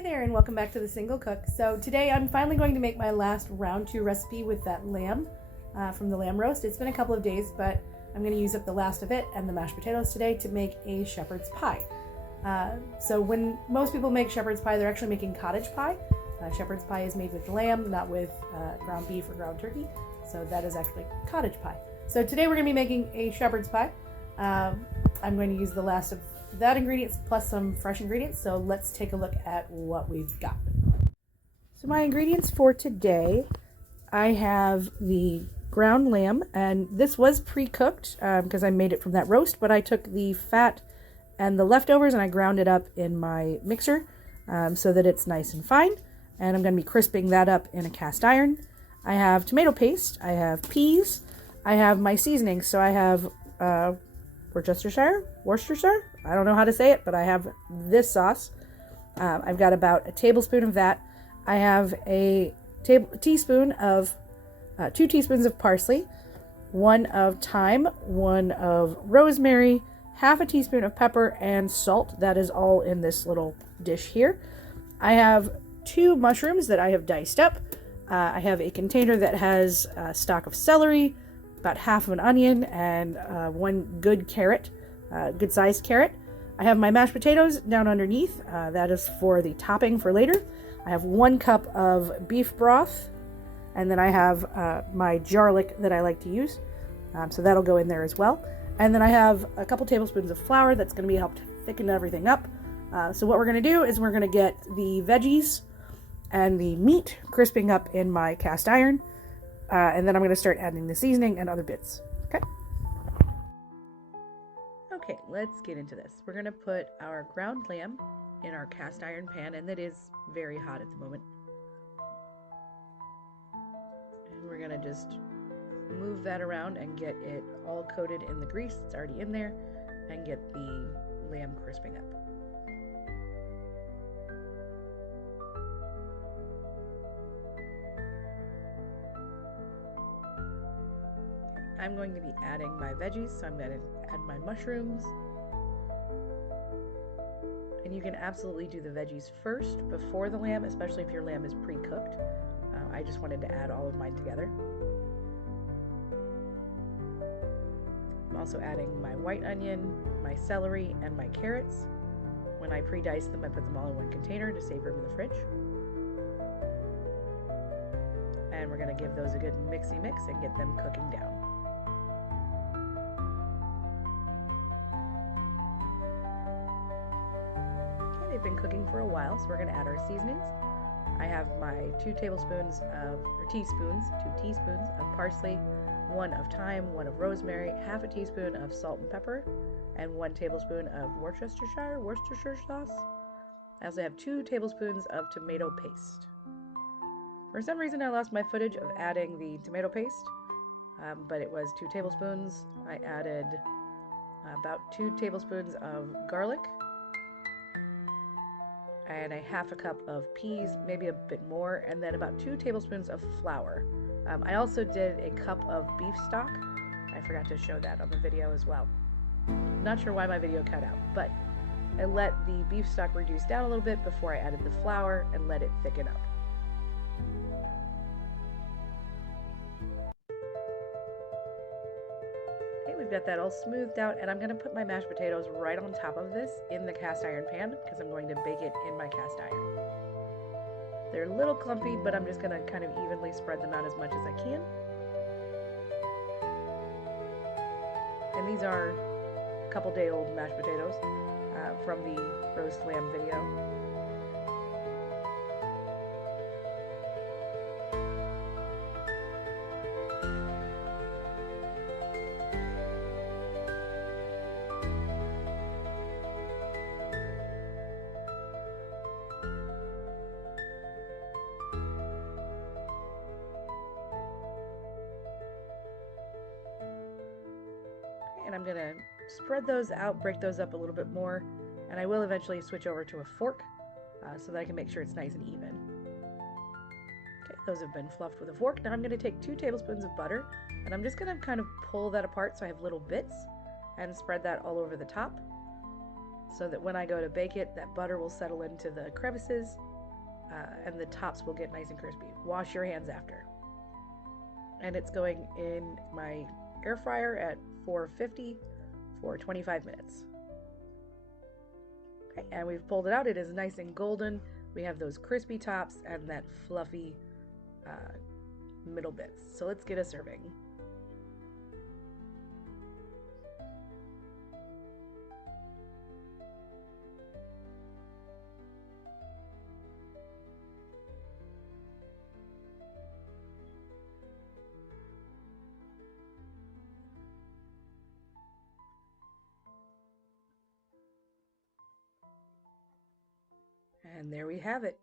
Hi there and welcome back to The Single Cook. So today I'm finally going to make my last round 2 recipe with that lamb from the lamb roast. It's been a couple of days, but I'm going to use up the last of it and the mashed potatoes today to make a shepherd's pie. So when most people make shepherd's pie, they're actually making cottage pie. Shepherd's pie is made with lamb, not with ground beef or ground turkey. So that is actually cottage pie. So today we're going to be making a shepherd's pie. I'm going to use the last of that ingredients plus some fresh ingredients. So let's take a look at what we've got. So my ingredients for today, I have the ground lamb, and this was pre-cooked because I made it from that roast, but I took the fat and the leftovers and I ground it up in my mixer so that it's nice and fine. And I'm going to be crisping that up in a cast iron. I have tomato paste, I have peas, I have my seasonings. So I have Worcestershire, I don't know how to say it, but I have this sauce. I've got about a tablespoon of that. I have a teaspoon of 2 teaspoons of parsley, 1 of thyme, 1 of rosemary, half a teaspoon of pepper, and salt. That is all in this little dish here. I have 2 mushrooms that I have diced up. I have a container that has a stalk of celery, about half of an onion, and 1 good carrot, good sized carrot. I have my mashed potatoes down underneath. That is for the topping for later. I have 1 cup of beef broth, and then I have my garlic that I like to use. So that'll go in there as well. And then I have a couple tablespoons of flour that's going to be help thicken everything up. So what we're going to do is we're going to get the veggies and the meat crisping up in my cast iron. And then I'm going to start adding the seasoning and other bits. Okay, let's get into this. We're going to put our ground lamb in our cast iron pan, and it is very hot at the moment. And we're going to just move that around and get it all coated in the grease that's already in there and get the lamb crisping up. I'm going to be adding my veggies, so I'm going to add my mushrooms. And you can absolutely do the veggies first before the lamb, especially if your lamb is pre-cooked. I just wanted to add all of mine together. I'm also adding my white onion, my celery, and my carrots. When I pre-dice them, I put them all in 1 container to save room in the fridge. And we're going to give those a good mixy mix and get them cooking down. They've been cooking for a while, so we're going to add our seasonings. I have my 2 teaspoons of parsley, 1 of thyme, 1 of rosemary, half a teaspoon of salt and pepper, and 1 tablespoon of Worcestershire sauce. I also have 2 tablespoons of tomato paste. For some reason, I lost my footage of adding the tomato paste, but it was 2 tablespoons. I added about 2 tablespoons of garlic, and a half a cup of peas, maybe a bit more, and then about 2 tablespoons of flour. I also did a cup of beef stock. I forgot to show that on the video as well. Not sure why my video cut out, but I let the beef stock reduce down a little bit before I added the flour and let it thicken up. We've got that all smoothed out, and I'm going to put my mashed potatoes right on top of this in the cast iron pan because I'm going to bake it in my cast iron. They're a little clumpy, but I'm just going to kind of evenly spread them out as much as I can. And these are a couple day old mashed potatoes from the roast lamb video. And I'm going to spread those out, break those up a little bit more, and I will eventually switch over to a fork so that I can make sure it's nice and even. Okay, those have been fluffed with a fork. Now I'm going to take 2 tablespoons of butter, and I'm just going to kind of pull that apart so I have little bits and spread that all over the top so that when I go to bake it, that butter will settle into the crevices and the tops will get nice and crispy. Wash your hands after. And it's going in my air fryer at 450 for 25 minutes. Okay, and we've pulled it out. It is nice and golden. We have those crispy tops and that fluffy middle bits. So let's get a serving. And there we have it.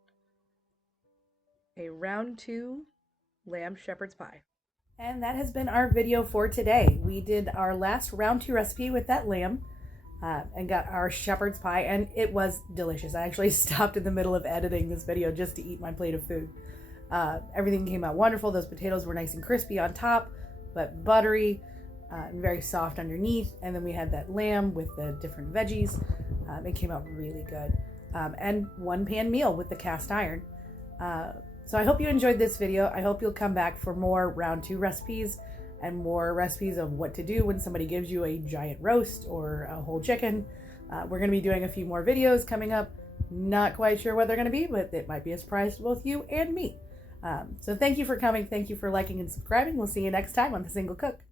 A round 2 lamb shepherd's pie. And that has been our video for today. We did our last round 2 recipe with that lamb and got our shepherd's pie, and it was delicious. I actually stopped in the middle of editing this video just to eat my plate of food. Everything came out wonderful. Those potatoes were nice and crispy on top, but buttery and very soft underneath. And then we had that lamb with the different veggies. It came out really good. And one pan meal with the cast iron. So I hope you enjoyed this video. I hope you'll come back for more round 2 recipes and more recipes of what to do when somebody gives you a giant roast or a whole chicken. We're going to be doing a few more videos coming up. Not quite sure what they're going to be, but it might be a surprise to both you and me. So thank you for coming. Thank you for liking and subscribing. We'll see you next time on The Single Cook.